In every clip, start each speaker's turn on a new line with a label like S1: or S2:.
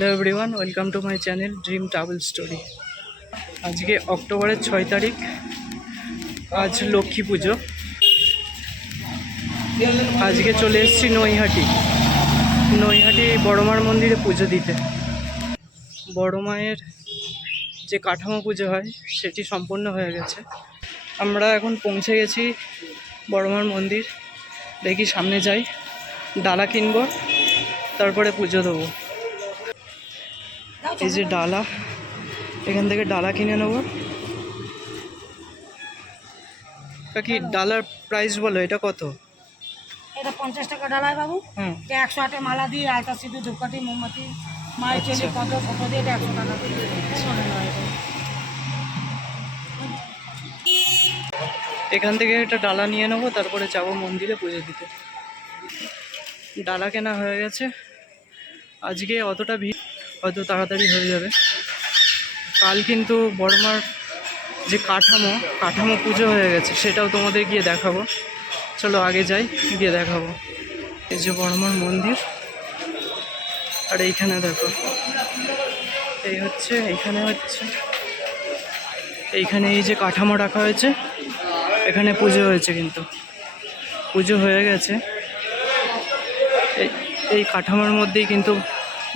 S1: Hello everyone welcome to my channel dream travel story আজকে অক্টোবরের ছয় তারিখ। আজ লক্ষ্মী পুজো। আজকে চলে এসেছি নৈহাটি। নৈহাটি বড়মার মন্দিরে পুজো দিতে। বড় মায়ের যে কাঠামো পুজো হয়, সেটি সম্পূর্ণ হয়ে গেছে। আমরা এখন পৌঁছে গেছি বড়মার মন্দির। দেখি সামনে যাই। ডালা কিনব, তারপরে পুজো দেবো। এই যে ডালা এখান থেকে ডালা কিনে নেব। কাকি ডালার প্রাইস বলো? এটা কত?
S2: এটা পঞ্চাশ টাকা ডালায় বাবু। এটা একশো আটে মালা দিয়ে আলতা সিঁদুর ধূপকাঠি মোমবাতি মায়ের
S1: আচ্ছা।
S2: কত ফটো দিয়ে এটা একশো টাকা।
S1: এখান থেকে একটা ডালা নিয়ে নেব তারপরে যাব মন্দিরে পুজো দিতে। ডালা কেনা হয়ে গেছে। আজকে অতটা ভিড় হয়তো তাড়াতাড়ি হয়ে যাবে। কাল কিন্তু বড়মার যে কাঠামো কাঠামো পুজো হয়ে গেছে, সেটাও তোমাদের গিয়ে দেখাবো। চলো আগে যাই, গিয়ে দেখাবো। এই যে বড়মার মন্দির। আর এইখানে দেখো, এই হচ্ছে, এইখানে হচ্ছে, এইখানে এই যে কাঠামো রাখা হয়েছে, এখানে পুজো হয়েছে কিন্তু। পুজো হয়ে গেছে। এই এই কাঠামোর মধ্যেই কিন্তু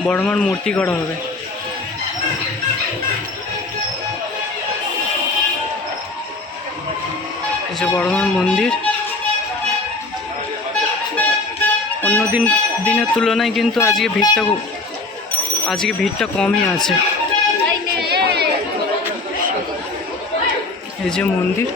S1: বড়মার মূর্তি করা হবে। যে মন্দির। অন্য দিন, দিনের তুলনায় কিন্তু আজকে ভিড়টা আজকে ভিড়টা কমই আছে। এই যে মন্দির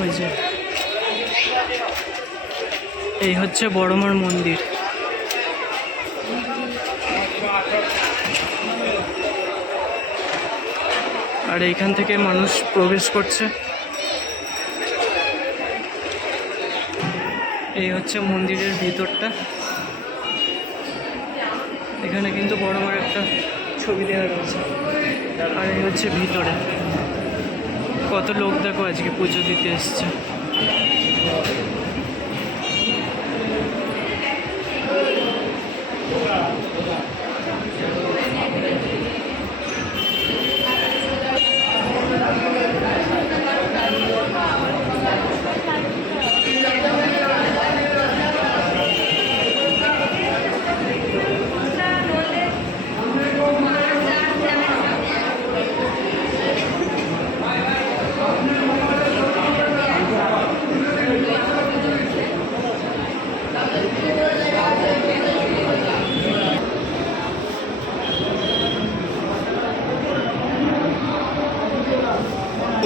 S1: ওই যে এই হচ্ছে বড়মার মন্দির। আর এইখান থেকে মানুষ প্রবেশ করছে। এই হচ্ছে মন্দিরের ভিতরটা। এখানে কিন্তু বড় বড় একটা ছবি দেওয়া রয়েছে। আর এই হচ্ছে ভিতরে। কত লোক দেখো আজকে পুজো দিতে এসছে।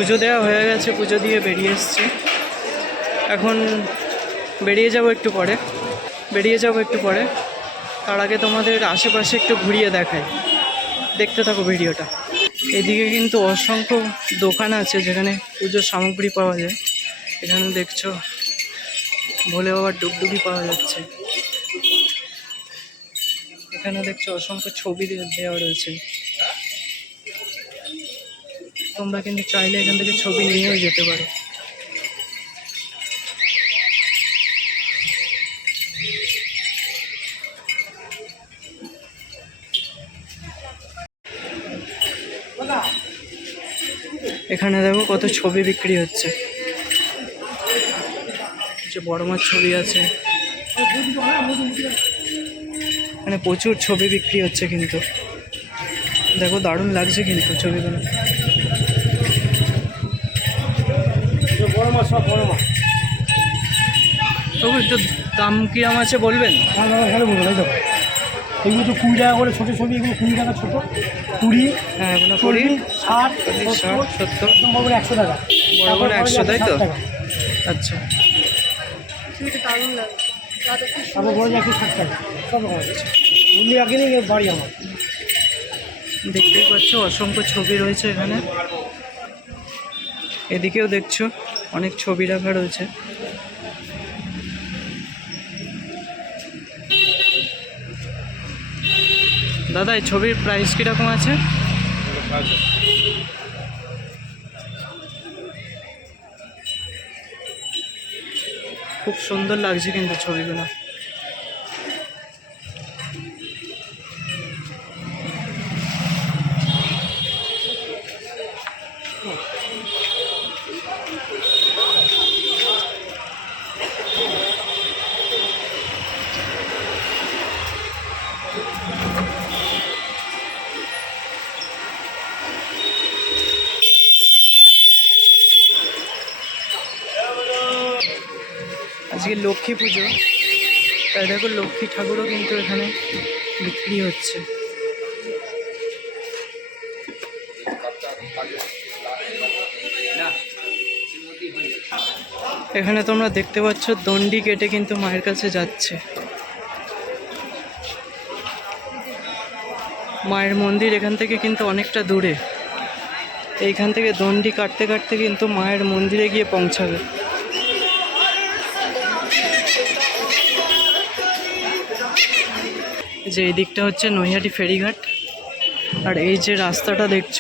S1: পুজো দেওয়া হয়ে গেছে, পুজো দিয়ে বেরিয়ে এসছি। এখন বেরিয়ে যাব একটু পরে, বেরিয়ে যাব একটু পরে। তার আগে তোমাদের আশেপাশে একটু ঘুরিয়ে দেখাই। দেখতে থাকো ভিডিওটা। এদিকে কিন্তু অসংখ্য দোকান আছে যেখানে পুজোর সামগ্রী পাওয়া যায়। এখানে দেখছ, ভোলে বাবার ডুবডুবি পাওয়া যাচ্ছে। এখানে দেখছ অসংখ্য ছবি দেওয়া রয়েছে। তোমরা কিন্তু চাইলে এখান থেকে ছবি নিয়েও যেতে পারো। এখানে দেখো কত ছবি বিক্রি হচ্ছে। যে বড় মাছ ছবি আছে। এখানে প্রচুর ছবি বিক্রি হচ্ছে কিন্তু। দেখো দারুণ লাগছে কিন্তু ছবিগুলো।
S2: বড় মাছ সব বড় মাছ।
S1: তবু একটু দাম কিরম আছে বলবেন?
S2: হ্যাঁ দাদা ভালো এগুলো তো। কুড়ি টাকা করে ছোটো ছবি এগুলো কুড়ি টাকা ছোটো। কুড়ি
S1: হ্যাঁ কুড়ি
S2: ষাট
S1: ষাট সত্তর
S2: বড় বড় একশো টাকা।
S1: বড় 100 তাই তো? আচ্ছা।
S2: তারপর বড় একশো ষাট টাকা। সব রকম। আগে বাড়ি আমার।
S1: দেখতেই পাচ্ছ অসংখ্য ছবি রয়েছে এখানে। এদিকেও দেখছ। অনেক ছবি রাখা রয়েছে। দাদা, এই ছবির প্রাইস কীরকম আছে? খুব সুন্দর লাগছে কিন্তু ছবিগুলো। আজকে লক্ষ্মী পুজো। তাই দেখো লক্ষ্মী ঠাকুরও কিন্তু এখানে বিক্রি হচ্ছে। এখানে তোমরা দেখতে পাচ্ছ দণ্ডি কেটে কিন্তু মায়ের কাছে যাচ্ছে। মায়ের মন্দির এখান থেকে কিন্তু অনেকটা দূরে। এইখান থেকে দণ্ডি কাটতে কাটতে কিন্তু মায়ের মন্দিরে গিয়ে পৌঁছাবে। যে এই দিকটা হচ্ছে নৈহাটি ফেরিঘাট। আর এই যে রাস্তাটা দেখছ,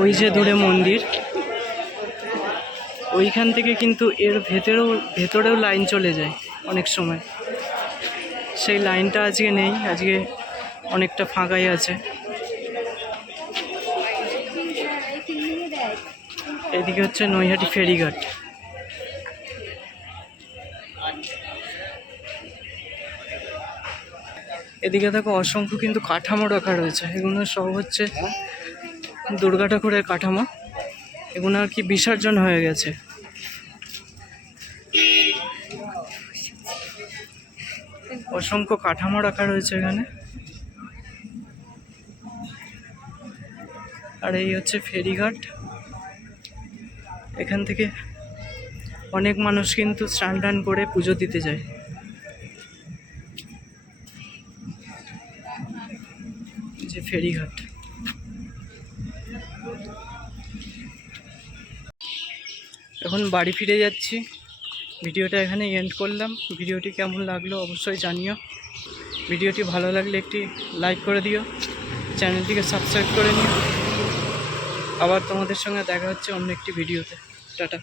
S1: ওই যে দূরে মন্দির। ওইখান থেকে কিন্তু এর ভেতরেও ভেতরেও লাইন চলে যায় অনেক সময়। সেই লাইনটা আজকে নেই, আজকে অনেকটা ফাঁকাই আছে। এদিকে হচ্ছে নৈহাটি ফেরিঘাট। এদিকে দেখো অসংখ্য কিন্তু কাঠামো রাখা রয়েছে। এগুলো সব হচ্ছে দুর্গা ঠাকুরের কাঠামো। এগুলো আর কি বিসর্জন হয়ে গেছে। অসংখ্য কাঠামো রাখা রয়েছে এখানে। আর এই হচ্ছে ফেরিঘাট। এখান থেকে অনেক মানুষ কিন্তু স্নান টান করে পুজো দিতে যায়। যে ফেরিঘাট। এখন বাড়ি ফিরে যাচ্ছি। ভিডিওটা এখানে এন্ড করলাম। ভিডিওটি কেমন লাগল অবশ্যই জানিও। ভিডিওটি ভালো লাগলে একটি লাইক করে দিও। চ্যানেলটিকে সাবস্ক্রাইব করে নিও। আবার তোমাদের সঙ্গে দেখা হচ্ছে অন্য একটি ভিডিওতে। টাটা।